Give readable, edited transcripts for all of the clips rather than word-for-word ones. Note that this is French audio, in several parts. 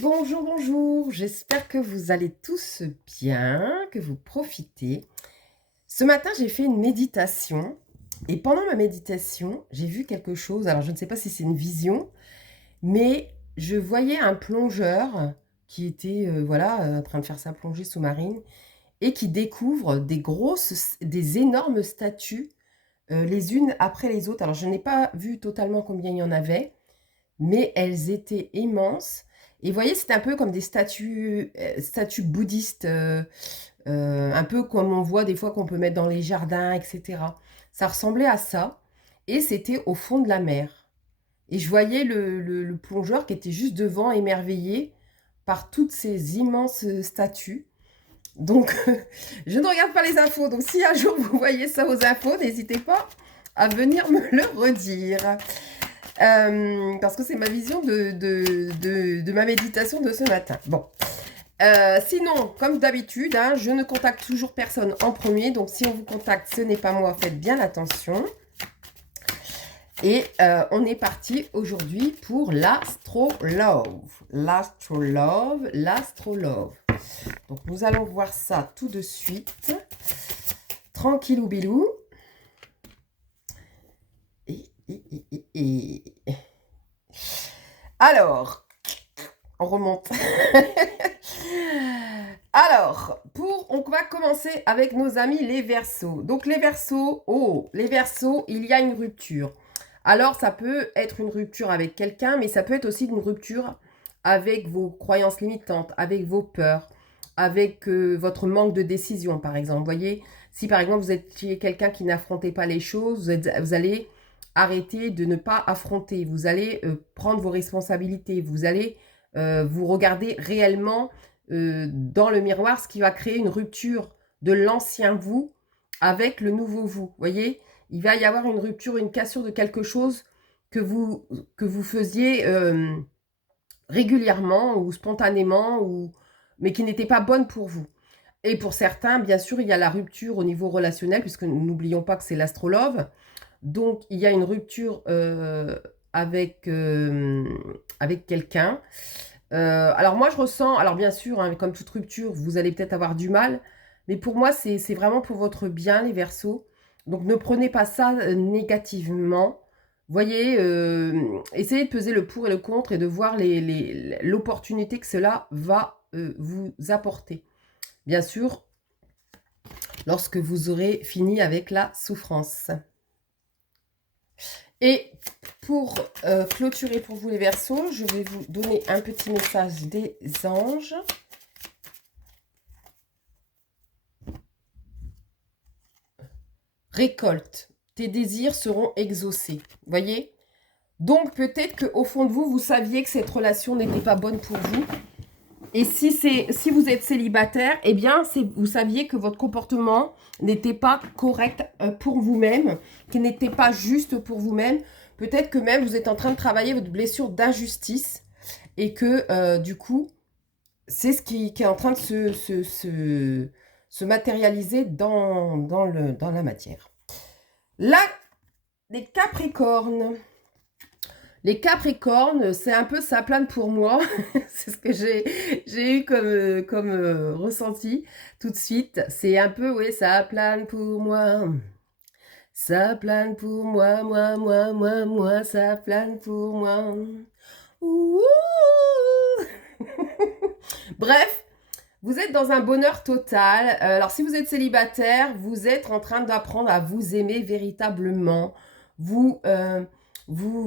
Bonjour, bonjour, j'espère que vous allez tous bien, que vous profitez. Ce matin, j'ai fait une méditation et pendant ma méditation, j'ai vu quelque chose. Alors, je ne sais pas si c'est une vision, mais je voyais un plongeur qui était voilà, en train de faire sa plongée sous-marine et qui découvre des énormes statues les unes après les autres. Alors, je n'ai pas vu totalement combien il y en avait, mais elles étaient immenses. Et vous voyez, c'était un peu comme des statues bouddhistes, un peu comme on voit des fois qu'on peut mettre dans les jardins, etc. Ça ressemblait à ça, et c'était au fond de la mer. Et je voyais le plongeur qui était juste devant, émerveillé par toutes ces immenses statues. Donc, je ne regarde pas les infos. Donc, si un jour vous voyez ça aux infos, n'hésitez pas à venir me le redire. Parce que c'est ma vision de ma méditation de ce matin. Bon. Sinon, comme d'habitude, hein, je ne contacte toujours personne en premier. Donc, si on vous contacte, ce n'est pas moi. Faites bien attention. Et on est parti aujourd'hui pour l'astrolove. L'astrolove, l'astrolove. Donc, nous allons voir ça tout de suite. Tranquillou bilou. Et. Alors, on remonte. Alors, on va commencer avec nos amis les Verseaux. Donc les Verseaux, il y a une rupture. Alors ça peut être une rupture avec quelqu'un, mais ça peut être aussi une rupture avec vos croyances limitantes, avec vos peurs, avec votre manque de décision par exemple. Vous voyez, si par exemple vous étiez quelqu'un qui n'affrontait pas les choses, vous allez arrêter de ne pas affronter, vous allez prendre vos responsabilités, vous allez vous regarder réellement dans le miroir, ce qui va créer une rupture de l'ancien vous avec le nouveau vous. Vous voyez, il va y avoir une rupture, une cassure de quelque chose que vous faisiez régulièrement ou spontanément, mais qui n'était pas bonne pour vous. Et pour certains, bien sûr, il y a la rupture au niveau relationnel, puisque n'oublions pas que c'est l'astrolove. Donc, il y a une rupture avec quelqu'un. Alors moi, je ressens, alors bien sûr, hein, comme toute rupture, vous allez peut-être avoir du mal, mais pour moi, c'est vraiment pour votre bien, les Verseaux. Donc ne prenez pas ça négativement. Voyez, essayez de peser le pour et le contre et de voir l'opportunité que cela va vous apporter. Bien sûr, lorsque vous aurez fini avec la souffrance. Et pour clôturer pour vous les Verseaux, je vais vous donner un petit message des anges. Récolte, tes désirs seront exaucés. Voyez? Donc peut-être qu'au fond de vous, vous saviez que cette relation n'était pas bonne pour vous. Et si vous êtes célibataire, eh bien, vous saviez que votre comportement n'était pas correct pour vous-même, qu'il n'était pas juste pour vous-même. Peut-être que même vous êtes en train de travailler votre blessure d'injustice et que du coup, c'est ce qui est en train de se matérialiser dans la matière. Là, les Capricornes. Les Capricornes, c'est un peu ça plane pour moi. C'est ce que j'ai eu comme ressenti tout de suite. C'est un peu, oui, ça plane pour moi. Ça plane pour moi, moi, ça plane pour moi. Ouh. Bref, vous êtes dans un bonheur total. Alors, si vous êtes célibataire, vous êtes en train d'apprendre à vous aimer véritablement. Vous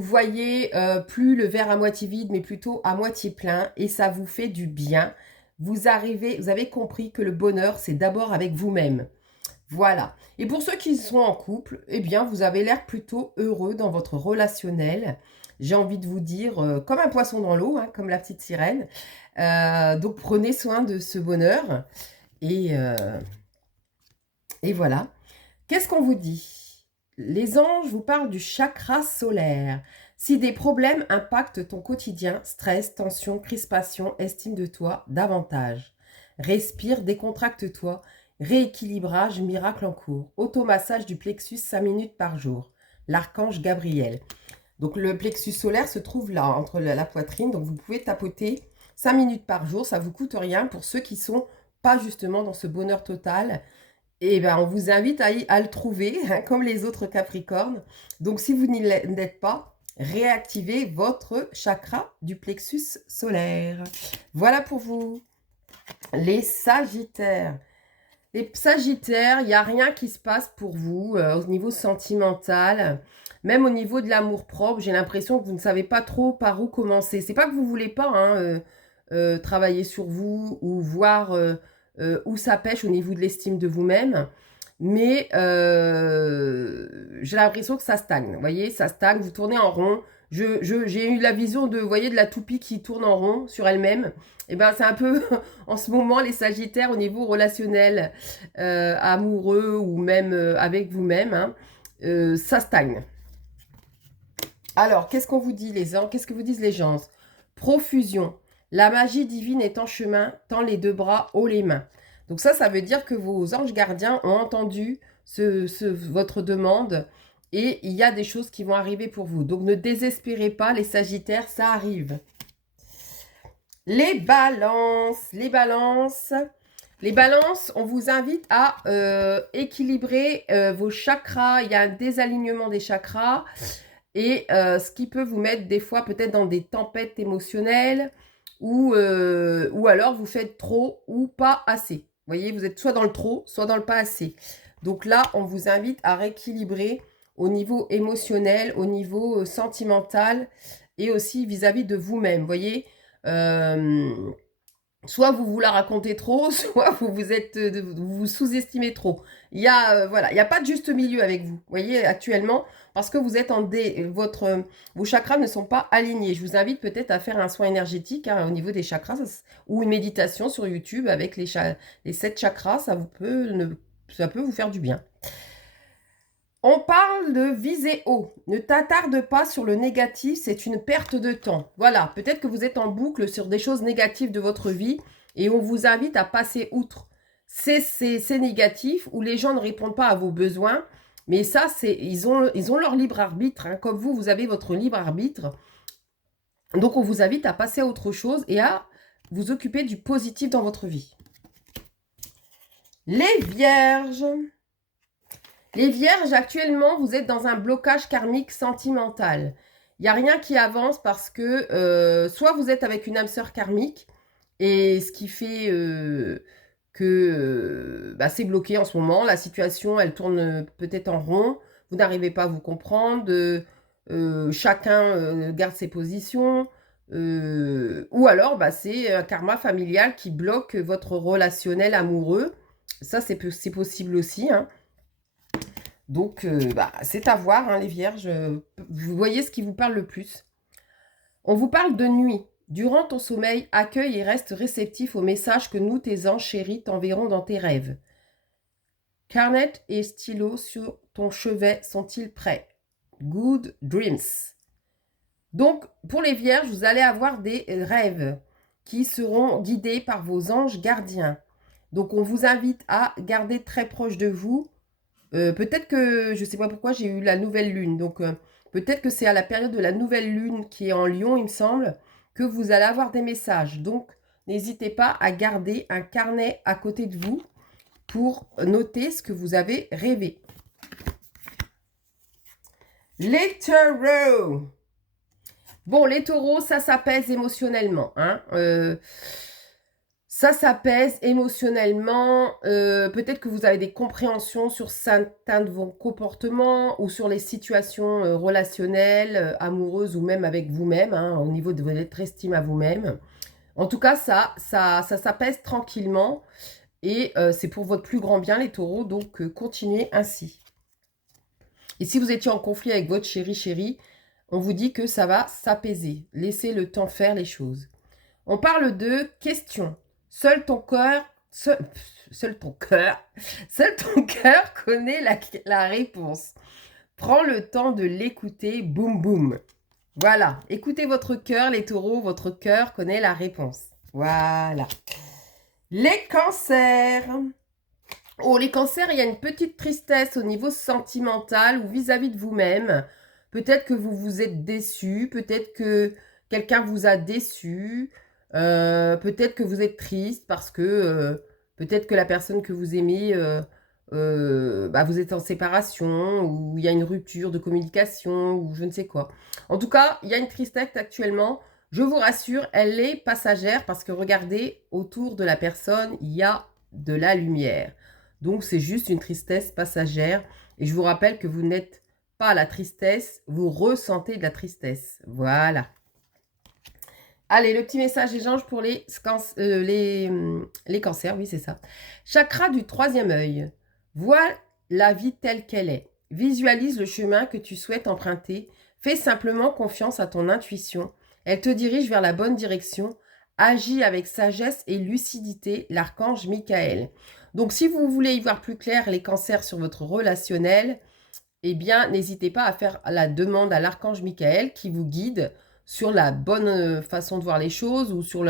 voyez plus le verre à moitié vide, mais plutôt à moitié plein. Et ça vous fait du bien. Vous avez compris que le bonheur, c'est d'abord avec vous-même. Voilà. Et pour ceux qui sont en couple, eh bien, vous avez l'air plutôt heureux dans votre relationnel. J'ai envie de vous dire, comme un poisson dans l'eau, hein, comme la petite sirène. Donc, prenez soin de ce bonheur. Et voilà. Qu'est-ce qu'on vous dit? Les anges vous parlent du chakra solaire. Si des problèmes impactent ton quotidien, stress, tension, crispation, estime de toi, davantage. Respire, décontracte-toi. Rééquilibrage, miracle en cours. Automassage du plexus 5 minutes par jour. L'archange Gabriel. Donc le plexus solaire se trouve là, entre la poitrine. Donc vous pouvez tapoter 5 minutes par jour, ça vous coûte rien pour ceux qui sont pas justement dans ce bonheur total. Et ben, on vous invite à le trouver, hein, comme les autres Capricornes. Donc, si vous n'y l'êtes pas, réactivez votre chakra du plexus solaire. Voilà pour vous, les Sagittaires. Les Sagittaires, il n'y a rien qui se passe pour vous au niveau sentimental. Même au niveau de l'amour-propre, j'ai l'impression que vous ne savez pas trop par où commencer. C'est pas que vous ne voulez pas hein, travailler sur vous ou voir où ça pêche au niveau de l'estime de vous-même. Mais j'ai l'impression que ça stagne. Vous voyez, ça stagne, vous tournez en rond. J'ai eu la vision de, vous voyez, de la toupie qui tourne en rond sur elle-même. Et ben c'est un peu en ce moment les Sagittaires au niveau relationnel, amoureux ou même avec vous-même, hein, ça stagne. Alors, qu'est-ce qu'on vous dit les anges? Qu'est-ce que vous disent les gens? Profusion. La magie divine est en chemin, tend les deux bras, haut les mains. Donc ça veut dire que vos anges gardiens ont entendu votre demande et il y a des choses qui vont arriver pour vous. Donc ne désespérez pas les Sagittaires, ça arrive. Les balances, les balances. Les balances, on vous invite à équilibrer vos chakras. Il y a un désalignement des chakras. Et ce qui peut vous mettre des fois peut-être dans des tempêtes émotionnelles ou alors vous faites trop ou pas assez. Vous voyez, vous êtes soit dans le trop, soit dans le pas assez. Donc là, on vous invite à rééquilibrer au niveau émotionnel, au niveau sentimental et aussi vis-à-vis de vous-même. Vous voyez, soit vous vous la racontez trop, soit vous vous sous-estimez trop. Il y a voilà, il n'y a pas de juste milieu avec vous. Vous voyez actuellement parce que vous êtes vos chakras ne sont pas alignés. Je vous invite peut-être à faire un soin énergétique hein, au niveau des chakras ou une méditation sur YouTube avec les 7 chakras, ça peut vous faire du bien. On parle de viser haut. Ne t'attarde pas sur le négatif, c'est une perte de temps. Voilà, peut-être que vous êtes en boucle sur des choses négatives de votre vie et on vous invite à passer outre ces négatifs où les gens ne répondent pas à vos besoins. Mais ça, ils ont leur libre arbitre. Hein. Comme vous avez votre libre arbitre. Donc, on vous invite à passer à autre chose et à vous occuper du positif dans votre vie. Les Vierges. Les Vierges, actuellement, vous êtes dans un blocage karmique sentimental. Il n'y a rien qui avance parce que soit vous êtes avec une âme sœur karmique et ce qui fait que c'est bloqué en ce moment. La situation, elle tourne peut-être en rond. Vous n'arrivez pas à vous comprendre. Chacun garde ses positions. Ou alors, c'est un karma familial qui bloque votre relationnel amoureux. Ça, c'est possible aussi. Hein. Donc, c'est à voir, hein, les Vierges. Vous voyez ce qui vous parle le plus. On vous parle de nuit. Durant ton sommeil, accueille et reste réceptif aux messages que nous, tes anges chéris, t'enverront dans tes rêves. Carnet et stylo sur ton chevet sont-ils prêts? Good dreams. Donc, pour les Vierges, vous allez avoir des rêves qui seront guidés par vos anges gardiens. Donc, on vous invite à garder très proche de vous. Peut-être que, je ne sais pas pourquoi, j'ai eu la nouvelle lune. Donc, peut-être que c'est à la période de la nouvelle lune qui est en Lion, il me semble, que vous allez avoir des messages. Donc, n'hésitez pas à garder un carnet à côté de vous pour noter ce que vous avez rêvé. Les taureaux. Bon, les taureaux, ça s'apaise émotionnellement. Hein. Ça s'apaise émotionnellement. Peut-être que vous avez des compréhensions sur certains de vos comportements ou sur les situations relationnelles, amoureuses ou même avec vous-même, hein, au niveau de votre estime à vous-même. En tout cas, ça s'apaise tranquillement et c'est pour votre plus grand bien, les taureaux. Donc, continuez ainsi. Et si vous étiez en conflit avec votre chéri, on vous dit que ça va s'apaiser. Laissez le temps faire les choses. On parle de questions. Seul ton cœur connaît la réponse. Prends le temps de l'écouter, boum boum. Voilà, écoutez votre cœur, les taureaux, votre cœur connaît la réponse. Voilà. Les cancers. Oh, les cancers, il y a une petite tristesse au niveau sentimental ou vis-à-vis de vous-même. Peut-être que vous vous êtes déçu, peut-être que quelqu'un vous a déçu. Peut-être que vous êtes triste parce que peut-être que la personne que vous aimez, bah, vous êtes en séparation ou il y a une rupture de communication ou je ne sais quoi. En tout cas, il y a une tristesse actuellement. Je vous rassure, elle est passagère parce que regardez, autour de la personne, il y a de la lumière. Donc, c'est juste une tristesse passagère. Et je vous rappelle que vous n'êtes pas la tristesse, vous ressentez de la tristesse. Voilà. Allez, le petit message échange pour les cancers, oui, c'est ça. Chakra du troisième œil. Vois la vie telle qu'elle est. Visualise le chemin que tu souhaites emprunter. Fais simplement confiance à ton intuition. Elle te dirige vers la bonne direction. Agis avec sagesse et lucidité, l'archange Michael. Donc, si vous voulez y voir plus clair les cancers sur votre relationnel, eh bien, n'hésitez pas à faire la demande à l'archange Michael qui vous guide sur la bonne façon de voir les choses ou sur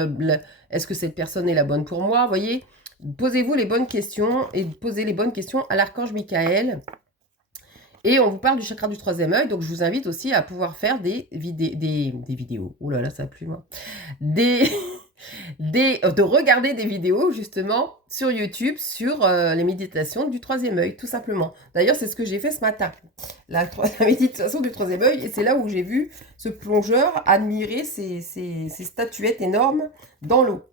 est-ce que cette personne est la bonne pour moi, voyez. Posez-vous les bonnes questions et posez les bonnes questions à l'archange Michael. Et on vous parle du chakra du troisième œil, donc je vous invite aussi à pouvoir faire des vidéos. Oh là là, ça a plu, moi. De regarder des vidéos justement sur YouTube sur les méditations du troisième œil, tout simplement. D'ailleurs, c'est ce que j'ai fait ce matin, la méditation du troisième œil, et c'est là où j'ai vu ce plongeur admirer ces statuettes énormes dans l'eau.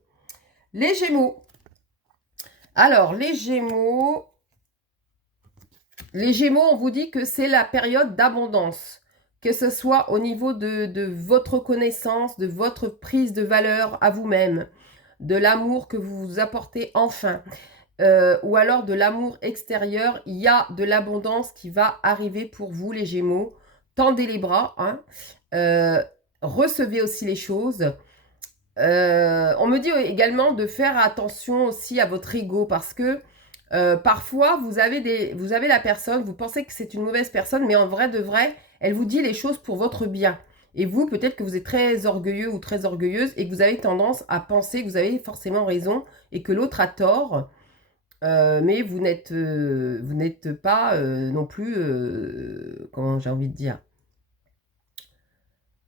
Les Gémeaux. Alors, les Gémeaux, on vous dit que c'est la période d'abondance, que ce soit au niveau de votre connaissance, de votre prise de valeur à vous-même, de l'amour que vous vous apportez enfin, ou alors de l'amour extérieur. Il y a de l'abondance qui va arriver pour vous, les Gémeaux. Tendez les bras, hein. Recevez aussi les choses. On me dit également de faire attention aussi à votre ego parce que parfois vous avez la personne, vous pensez que c'est une mauvaise personne, mais en vrai de vrai, elle vous dit les choses pour votre bien. Et vous, peut-être que vous êtes très orgueilleux ou très orgueilleuse et que vous avez tendance à penser que vous avez forcément raison et que l'autre a tort. Mais vous n'êtes pas non plus, comment j'ai envie de dire,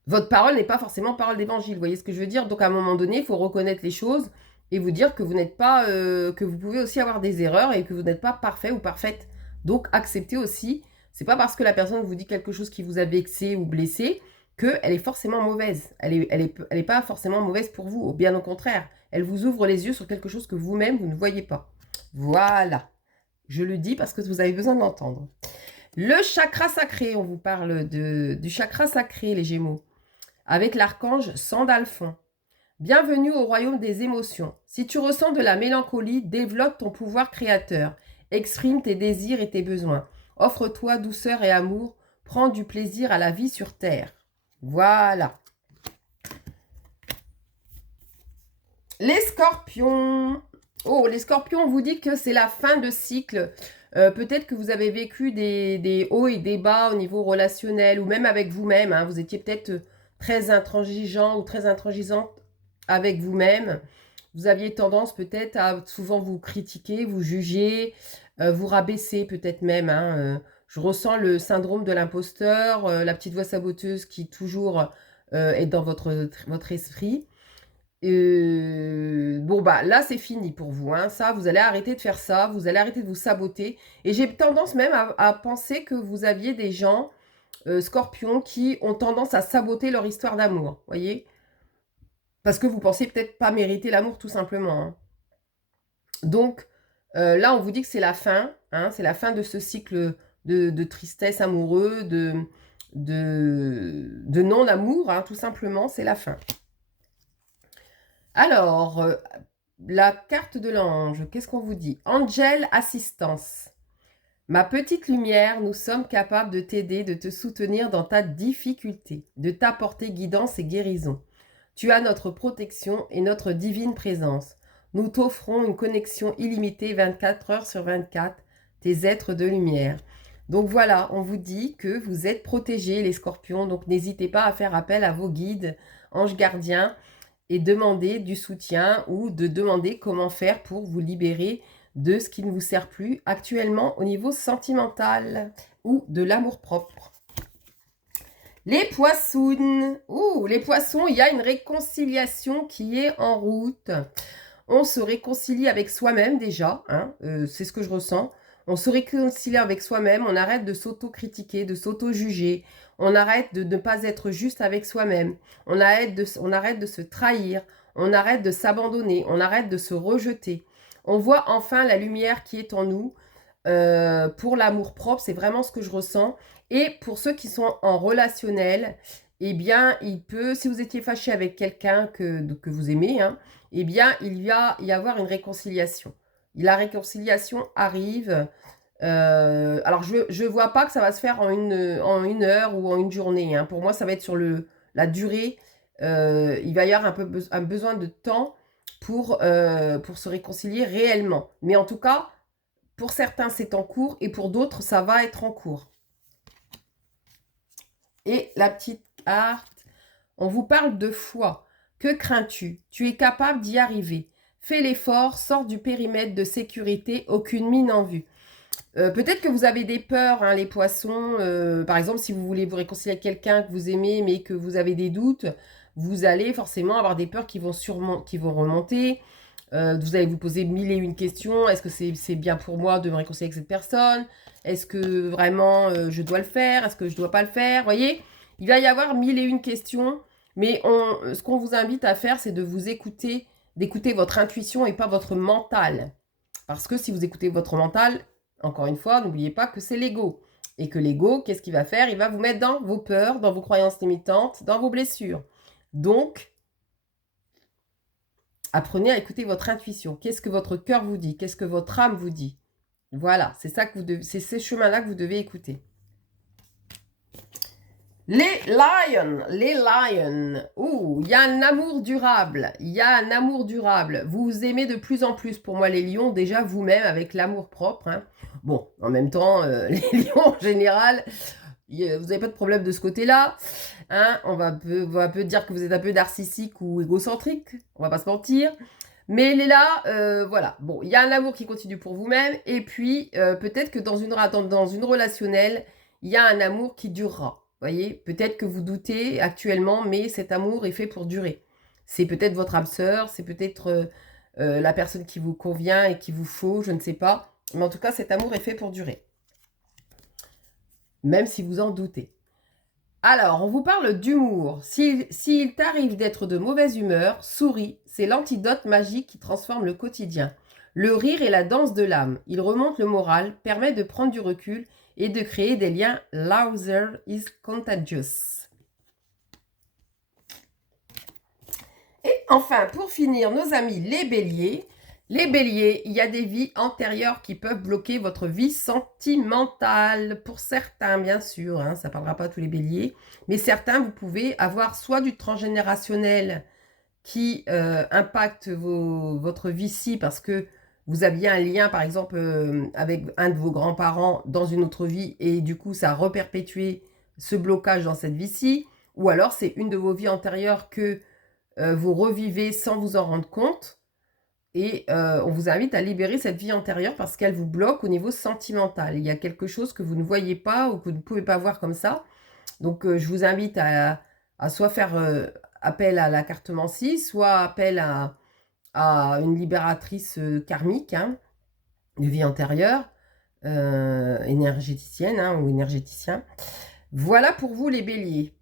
votre parole n'est pas forcément parole d'évangile, vous voyez ce que je veux dire? Donc à un moment donné, il faut reconnaître les choses et vous dire que vous n'êtes pas, que vous pouvez aussi avoir des erreurs et que vous n'êtes pas parfait ou parfaite. Donc acceptez aussi, c'est pas parce que la personne vous dit quelque chose qui vous a vexé ou blessé qu'elle est forcément mauvaise. Elle est pas forcément mauvaise pour vous, bien au contraire. Elle vous ouvre les yeux sur quelque chose que vous-même, vous ne voyez pas. Voilà. Je le dis parce que vous avez besoin de l'entendre. Le chakra sacré, on vous parle du chakra sacré, les Gémeaux, avec l'archange Sandalphon. Bienvenue au royaume des émotions. Si tu ressens de la mélancolie, développe ton pouvoir créateur. Exprime tes désirs et tes besoins. Offre-toi douceur et amour. Prends du plaisir à la vie sur terre. Voilà. Les scorpions. Oh, les scorpions, on vous dit que c'est la fin de cycle. Peut-être que vous avez vécu des hauts et des bas au niveau relationnel ou même avec vous-même. Hein. Vous étiez peut-être très intransigeant ou très intransigeante avec vous-même. Vous aviez tendance peut-être à souvent vous critiquer, vous juger, vous rabaisser peut-être même. Hein. Je ressens le syndrome de l'imposteur, la petite voix saboteuse qui toujours est dans votre esprit. Bon, bah là, c'est fini pour vous. Hein. Ça, vous allez arrêter de faire ça. Vous allez arrêter de vous saboter. Et j'ai tendance même à penser que vous aviez des gens, scorpions, qui ont tendance à saboter leur histoire d'amour. Voyez? Parce que vous pensez peut-être pas mériter l'amour, tout simplement. Hein. Donc, là, on vous dit que c'est la fin. Hein, c'est la fin de ce cycle de tristesse amoureux, de non-amour, hein, tout simplement. C'est la fin. Alors, la carte de l'ange, qu'est-ce qu'on vous dit? Angel Assistance. Ma petite lumière, nous sommes capables de t'aider, de te soutenir dans ta difficulté, de t'apporter guidance et guérison. Tu as notre protection et notre divine présence. Nous t'offrons une connexion illimitée 24 heures sur 24, tes êtres de lumière. Donc voilà, on vous dit que vous êtes protégés, les scorpions, donc n'hésitez pas à faire appel à vos guides, anges gardiens, et demander du soutien ou de demander comment faire pour vous libérer de ce qui ne vous sert plus actuellement au niveau sentimental ou de l'amour-propre. Les poissons. Ouh, les poissons, il y a une réconciliation qui est en route. On se réconcilie avec soi-même déjà, hein, c'est ce que je ressens. On se réconcilie avec soi-même, on arrête de s'auto-critiquer, de s'auto-juger. On arrête de ne pas être juste avec soi-même. On arrête de se trahir. On arrête de s'abandonner. On arrête de se rejeter. On voit enfin la lumière qui est en nous. Pour l'amour-propre, c'est vraiment ce que je ressens. Et pour ceux qui sont en relationnel, eh bien, il peut, si vous étiez fâché avec quelqu'un que vous aimez, hein, eh bien, il va y avoir une réconciliation. La réconciliation arrive. Alors, je ne vois pas que ça va se faire en une heure ou en une journée, hein. Pour moi, ça va être sur la durée. Il va y avoir un besoin de temps pour se réconcilier réellement. Mais en tout cas, pour certains, c'est en cours et pour d'autres, ça va être en cours. Et la petite carte, on vous parle de foi. Que crains-tu? Tu es capable d'y arriver. Fais l'effort, sors du périmètre de sécurité, aucune mine en vue. Peut-être que vous avez des peurs, hein, les poissons. Par exemple, si vous voulez vous réconcilier avec quelqu'un que vous aimez, mais que vous avez des doutes, vous allez forcément avoir des peurs qui vont remonter. Vous allez vous poser mille et une questions. Est-ce que c'est bien pour moi de me réconcilier avec cette personne? Est-ce que vraiment je dois le faire? Est-ce que je ne dois pas le faire? Vous voyez, il va y avoir mille et une questions. Mais ce qu'on vous invite à faire, c'est de vous écouter, d'écouter votre intuition et pas votre mental. Parce que si vous écoutez votre mental, encore une fois, n'oubliez pas que c'est l'ego. Et que l'ego, qu'est-ce qu'il va faire? Il va vous mettre dans vos peurs, dans vos croyances limitantes, dans vos blessures. Donc, apprenez à écouter votre intuition. Qu'est-ce que votre cœur vous dit? Qu'est-ce que votre âme vous dit? Voilà, c'est ça que c'est ces chemins-là que vous devez écouter. Les lions. Ouh, il y a un amour durable. Il y a un amour durable. Vous vous aimez de plus en plus. Pour moi, les lions, déjà vous-même avec l'amour propre. Hein. Bon, en même temps, les lions en général, vous n'avez pas de problème de ce côté-là. Hein, on va peu dire que vous êtes un peu narcissique ou égocentrique. On va pas se mentir. Mais il est là, voilà. Bon, il y a un amour qui continue pour vous-même. Et puis, peut-être que dans une relationnelle, il y a un amour qui durera. Vous voyez, peut-être que vous doutez actuellement, mais cet amour est fait pour durer. C'est peut-être votre âme sœur, c'est peut-être la personne qui vous convient et qui vous faut, je ne sais pas. Mais en tout cas, cet amour est fait pour durer. Même si vous en doutez. Alors, on vous parle d'humour. S'il t'arrive d'être de mauvaise humeur, souris. C'est l'antidote magique qui transforme le quotidien. Le rire est la danse de l'âme. Il remonte le moral, permet de prendre du recul et de créer des liens. Laughter is contagious. Et enfin, pour finir, nos amis les béliers. Les béliers, il y a des vies antérieures qui peuvent bloquer votre vie sentimentale. Pour certains, bien sûr, hein, ça ne parlera pas à tous les béliers. Mais certains, vous pouvez avoir soit du transgénérationnel qui impacte votre vie-ci parce que vous aviez un lien, par exemple, avec un de vos grands-parents dans une autre vie et du coup, ça a reperpétué ce blocage dans cette vie-ci. Ou alors, c'est une de vos vies antérieures que vous revivez sans vous en rendre compte. Et on vous invite à libérer cette vie antérieure parce qu'elle vous bloque au niveau sentimental. Il y a quelque chose que vous ne voyez pas ou que vous ne pouvez pas voir comme ça. Donc, je vous invite à soit faire appel à la cartomancie, soit appel à une libératrice karmique, hein, de vie antérieure, énergéticienne hein, ou énergéticien. Voilà pour vous les béliers.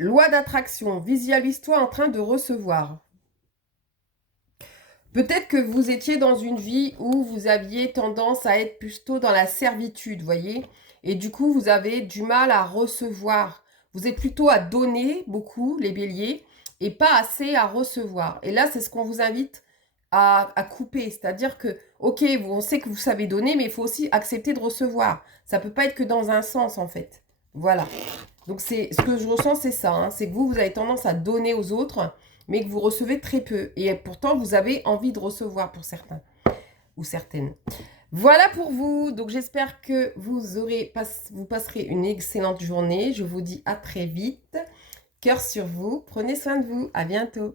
Loi d'attraction, visualise-toi en train de recevoir. Peut-être que vous étiez dans une vie où vous aviez tendance à être plutôt dans la servitude, voyez. Et du coup, vous avez du mal à recevoir. Vous êtes plutôt à donner beaucoup, les béliers, et pas assez à recevoir. Et là, c'est ce qu'on vous invite à couper. C'est-à-dire que, ok, on sait que vous savez donner, mais il faut aussi accepter de recevoir. Ça peut pas être que dans un sens, en fait. Voilà. Donc, ce que je ressens, c'est ça. Hein. C'est que vous avez tendance à donner aux autres, mais que vous recevez très peu. Et pourtant, vous avez envie de recevoir pour certains ou certaines. Voilà pour vous. Donc, j'espère que vous passerez une excellente journée. Je vous dis à très vite. Cœur sur vous. Prenez soin de vous. À bientôt.